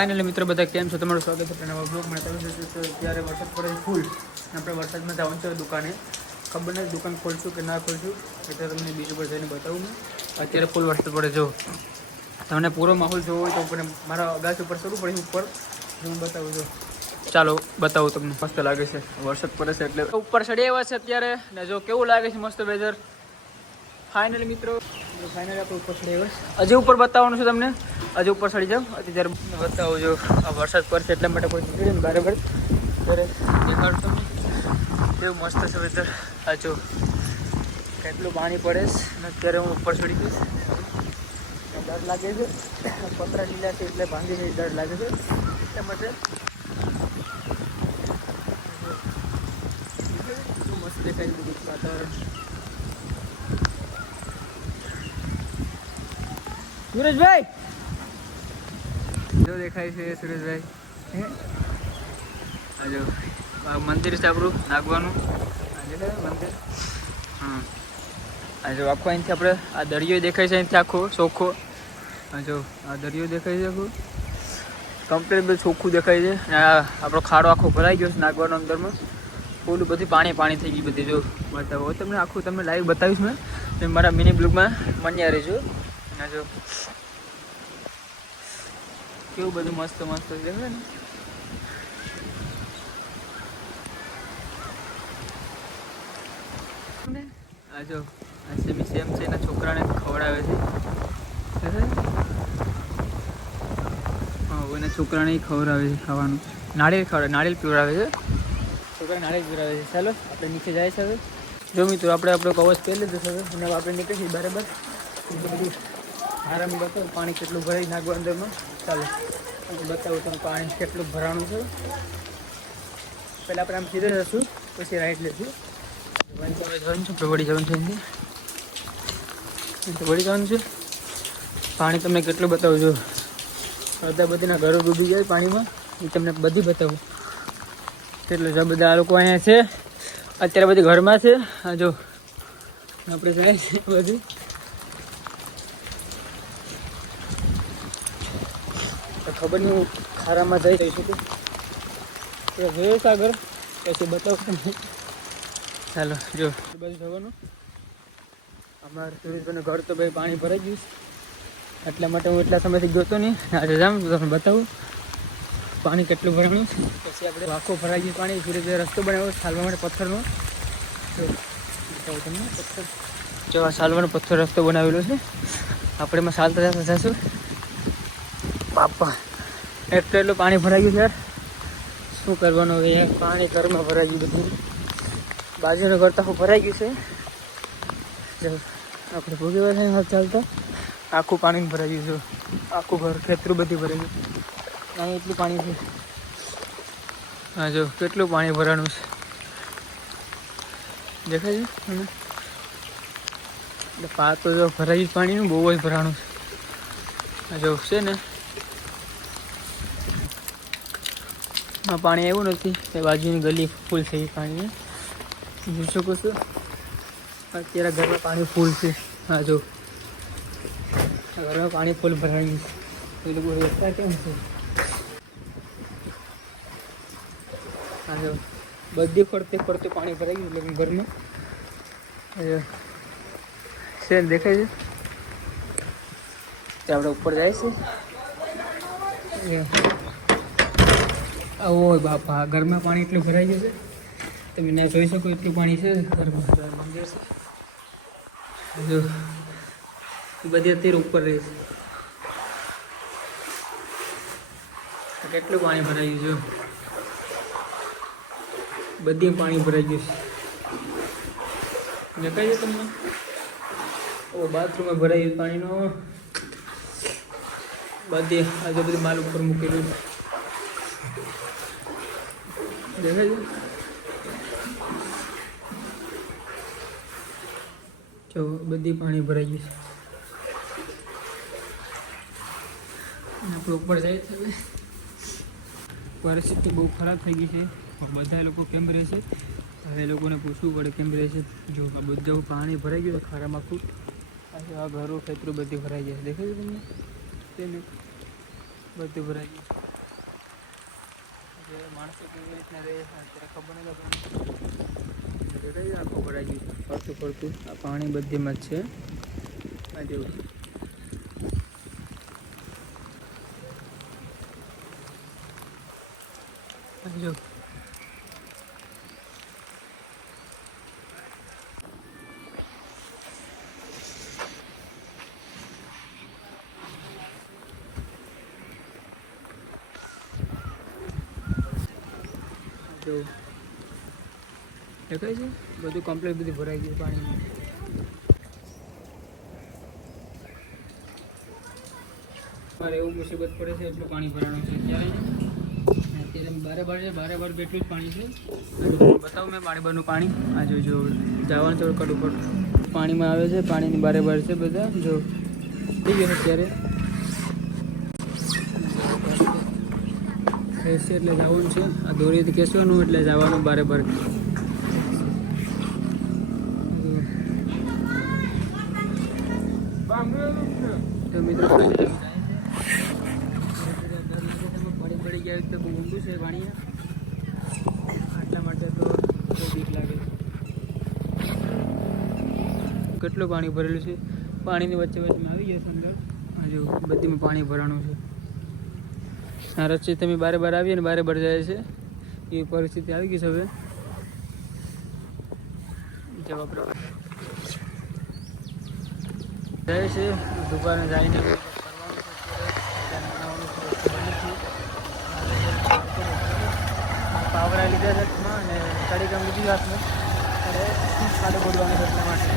Finally મિત્રો, બધા કેમ છો? તમારું સ્વાગત છે નવા બ્લોગમાં તમે જોશો તો ત્યારે વરસાદ પડે ફૂલ આપણે વરસાદમાં જવાનું છે દુકાને. ખબર નથી દુકાન ખોલશું કે ના ખોલશું. એટલે તમને બીજું પર જઈને બતાવું મેં. અત્યારે ફૂલ વરસાદ પડે જો તમને પૂરો માહોલ જોવો હોય તો મને મારા અગાસ ઉપર શરૂ પડે ઉપર. હું બતાવું છું ચાલો, બતાવું તમને. મસ્ત લાગે છે. વરસાદ પડે છે એટલે. ઉપર ચડી આવ્યા છે અત્યારે. ને જો કેવું લાગે છે મસ્ત વેધર ફાઇનલી મિત્રો. હજી ઉપર બતાવવાનું છે તમને. હજી ઉપર ચડી જાવ અત્યારે બતાવું જો આ વરસાદ પડશે એટલા માટે કોઈ નીકળે ને બરાબર. ત્યારે દેખાડું કેવું મસ્ત છે વેધર આ જો, કેટલું પાણી પડે છે. અત્યારે હું ઉપર ચડી ગઈશ ડર લાગે છે. પતરા લીલા છે એટલે ભાંગી ગઈ ડર લાગે છે. એટલા માટે કેવું મસ્ત દેખાય છે બધું વાતાવરણ સુરેશભાઈ! જો દેખાય છે સુરેશભાઈ? હે? આ જો મંદિર છે આપણું, નાગવાનું. મંદિર? હમ. આ જો, આખો અહીંથી આપણે, આ દરિયો દેખાય છે અહીંથી આખો, ચોખ્ખો. આ જો, આ દરિયો દેખાય છે આખો. કમ્પ્લીટ બધું ચોખ્ખું દેખાય છે. અને આપણો ખાડો આખો ભરાઈ ગયો છે નાગવાનો અંદરમાં. ફૂલ બધી પાણી પાણી થઈ ગઈ બધી, જો. બતાવો. તમને આખું તમને લાઈવ બતાવીશ મેં. મારા મિની બ્લોગમાં મન્યા રહીશું જો. કેવું બધું મસ્ત મસ્ત દેખાય ને? આ જો આ સેમી સેમ છે એના છોકરાને ખવડાવે છે. હા એના છોકરાને ખવડાવે છે ખાવાનું. નાળિયેર ખવડાવે નાળિયેર પીવડાવે છે? છોકરા નાળિયેર પીવડાવે છે. ચાલો આપણે નીચે જાય છે હવે. જો મિત્રો આપણે આપણો કવચ પહેરી લીધો છે હવે. અને આપણે નીકળીએ બરાબર? બધું આરામ બતાવો, પાણી કેટલું ભરાઈ નાખવું અંદરમાં? ચાલો બતાવું તમને પાણી કેટલું ભરાણું છે. પહેલાં આપણે આમ સીધે જશું, પછી રાઈટ લેશું. જવાનું છે વળી જવાનું છે વળી જવાનું છે. પાણી તમને કેટલું બતાવું છું. બધાના બધીના ઘરો ડૂબી જાય પાણીમાં. એ તમને બધી બતાવું. કેટલું છે, બધા લોકો અહીંયા છે. અત્યારે બધી ઘરમાં છે. આ જો, આપણે જાય છે બધી. તો ખબર નહીં હું ખારામાં જઈ જઈ શકું તો જોયો સાગર? પછી બતાવું તમને. ચાલો, જો. બાજુ જવાનું. અમારે સુરેશભાઈનું ઘર તો ભાઈ પાણી ભરાઈ ગયું છે. એટલા માટે હું એટલા સમયથી ગયો નહીં. આજે જામ તમને બતાવું. પાણી કેટલું ભરાણું પછી આપણે વાંકો ભરાઈ ગયું પાણી. સુરેશભાઈ રસ્તો બનાવ્યો ચાલવા માટે પથ્થરનો. બતાવું તમને પથ્થર. જો, આ સાલવાનો પથ્થર રસ્તો બનાવેલો છે. આપણે એમાં ચાલતા જતા જશું બાપા. એટલું એટલું પાણી ભરાઈ ગયું છે. શું કરવાનું હવે? પાણી ઘરમાં ભરાઈ ગયું બધું. બાજુનું ઘર તો ભરાઈ ગયું છે. આપણે ભોગી હાથ ચાલતા. આખું પાણી ભરાઈ ગયું છે. આખું ઘર, ખેતરું બધી ભરાઈ ગયું અહીં એટલું પાણી છે. હા, જો, કેટલું પાણી ભરાણું છે. દેખાય છે એટલે પાક તો જો ભરાયું પાણીનું બહુ જ ભરાણું છે. જો, છે ને? આ પાણી આવ્યું નથી એ બાજુની ગલી ફૂલ થઈ પાણીની. જોઈ શકો છો? અત્યારે ઘરમાં પાણી ફૂલ છે. હા, જો. ઘરમાં પાણી ફૂલ ભરાયું છે. એ લોકો રસ્તા કેમ છે? હા, જો. બધી ફરતે ફરતે પાણી ભરાઈ ગયું એટલે ઘરમાં. શેર દેખાય છે? તે આપણે ઉપર જાય છે. ઓય બાપા ઘરમાં પાણી એટલું ભરાઈ ગયું છે? તમે ના જોઈ શકો એટલું પાણી છે, ઘરમાં. મંદિર છે જો, બધી અત્યારે ઉપર રહી છે. કેટલું પાણી ભરાઈ ગયું જો બધી પાણી ભરાઈ ગયું છે. દેખાય છે તમને? ઓ બાથરૂમમાં ભરાઈ ગયું પાણીનો. બધી આજે બધી માલ ઉપર મૂકેલું છે. દેખાય છે બધી પાણી ભરાઈ ગયું છે. આપણે ઉપર જાય છે પરિસ્થિતિ બહુ ખરાબ થઈ ગઈ છે. બધા લોકો કેમ રહે છે હવે લોકોને પૂછવું પડે કેમ રહે છે જો, આ બધું પાણી ભરાઈ ગયું ખારામાં ખૂબ. આ ઘરો ખેતરો બધી ભરાઈ ગયા દેખાય છે તમને? તેને બધું ભરાઈ ગયું જે માણસો કેવી રીતના રહે અત્યારે ખબર નથી છે આખું ભરાઈ ગયું ફરતું ફરતું. આ પાણી બધીમાં જ છે. આ જેવું જો જો દેખાય છે? બધું કમ્પ્લેટ બધું ભરાઈ ગયું પાણીમાં. મારે એવું મુસીબત પડે છે, એટલું પાણી ભરાણું છે અત્યારે. અત્યારે બારે બાર છે, બારે બાર જેટલું જ પાણી છે. બતાવું મેં બારે બારનું પાણી. આ જો જો, જવાનું થોડું કડું પડતું પાણીમાં આવે છે, પાણીની બારે બાર છે બધા. જો, થઈ ગયું અત્યારે. રહેશે એટલે જવાનું છે. આ દોરીથી કેસવાનું એટલે જવાનું બારે બાર. તો મિત્રો પાણી પડી ગયા તો બહુ ઊંડું છે પાણી. આટલા માટે તો બહુ બીક કેટલું પાણી ભરેલું છે? પાણીની વચ્ચે વચ્ચે આવી ગયા છે અંદર. હજુ બધીમાં પાણી ભરાણું છે. આ રસ્તે તમે બારે બાર આવીએ ને બારે બાર જાય છે. એ પરિસ્થિતિ આવી ગઈ છે હવે. જવાબ જાય છે. દુકાને જઈને પાવરા લીધા છે હાથમાં અને કડી કામ લીધી હાથમાં. અને બોલવાનું છે એટલા માટે.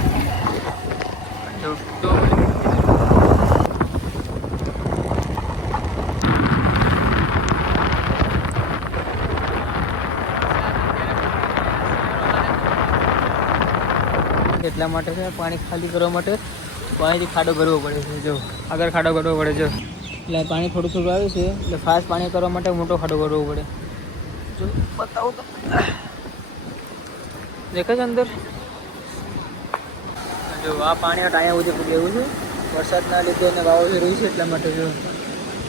એટલા માટે છે, પાણી ખાલી કરવા માટે. પાણીથી ખાડો કરવો પડે છે, જો. આગળ ખાડો કરવો પડે, જો. એટલે પાણી થોડું થોડું આવે છે, એટલે ફાસ્ટ પાણી કરવા માટે મોટો ખાડો કરવો પડે. જો, બતાવું તો. દેખાય છે અંદર? જો, આ પાણી ટાયા સુધી પડી ગયું છે. વરસાદના લીધે અને રહ્યું છે એટલા માટે, જો.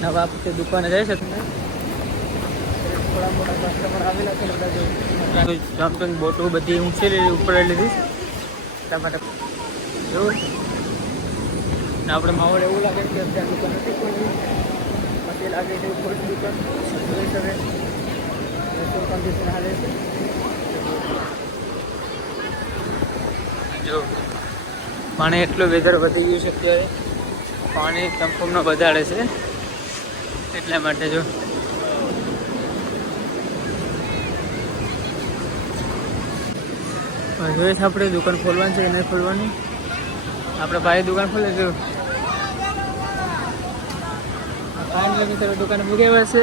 નવા વખતે દુકાને જાય છે તમે થોડા મોટા કસ્ટમર આવેલા છે બધા, જો. બોટો બધી ઊંચેલી ઉપર લીધી એટલા માટે. જો આપણે માહોલ એવું લાગે કે અત્યારે દુકાન નથી ખોલવી. પછી લાગે છે ખોલી દુકાન. જોઈ શકે. કન્ડિશન હાલે છે. જો. પાણી એટલું વેધર વધી ગયું છે અત્યારે. પાણી સંપૂર્ણ વધારે છે. એટલા માટે જો હવે જોઈએ છે આપણે દુકાન ખોલવાની છે કે નહીં ખોલવાની. આપણે ભાઈ દુકાન ખોલે છે. ફાઇનલી મિત્રો દુકાન મૂકી છે.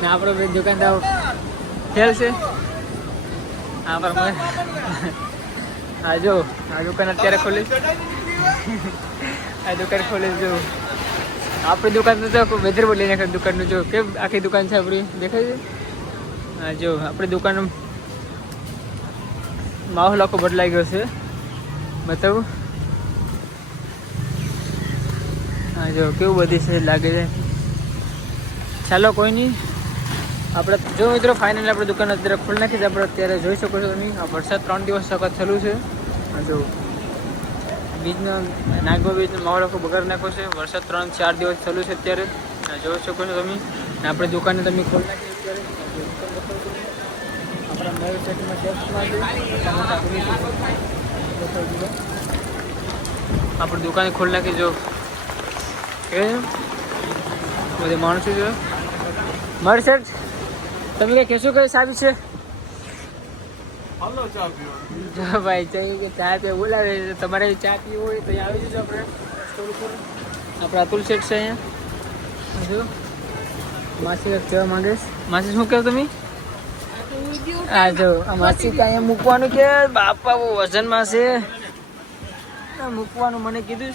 ને આપણો દુકાનદાર ફેલ છે. હા પણ હા, જો, આ દુકાન અત્યારે ખોલી. આ દુકાન ખોલી જો આપણી દુકાન તો વેધર બોલી નાખે દુકાનનું. જો, કેમ આખી દુકાન છે આપણી? દેખાય છે? હા, જો, આપણી દુકાન માહોલ આખો બદલાઈ ગયો છે. બતાવું. હા જો કેવું બધી છે લાગે છે. ચાલો કોઈ નહીં. આપણે જો મિત્રો ફાઇનલ આપણે દુકાન અત્યારે ખોલી નાખી આપણે અત્યારે જોઈ શકો છો તમે. આ વરસાદ ત્રણ દિવસ સખત થયેલું છે. જો બીજનો નાગો બીજનો માહોલ આખો બગાડ નાખ્યો છે. વરસાદ ત્રણ ચાર દિવસ થયેલું છે અત્યારે. જોઈ શકો છો તમે. આપણે દુકાને તમે ખોલી નાખી અત્યારે આ જો દુકાન બતાવું છું. આપણા નવી સેટમાં ટેક્સમાં આપણે દુકાને ખોલી નાખી જો. કે? બધી માણસો જો મારી સેટ તમે કઈ કહેશો કઈ સાબી છે? ચા પીવા ભાઈ ચાહે કે ચા પે બોલાવે. તમારે ચા પીવી હોય તો આવી જજો આપણે. સ્ટોર ઉપર. આપણે અતુલ શેઠ છે અહીંયા. જો. માસી કેવા માંગે માસી શું કહો તમે? આ જો માસી અહીંયા મૂકવાનું કે? બાપા વજનમાં છે. મૂકવાનું મને કીધું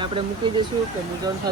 આપડે મૂકી દઈશું કે મુજબ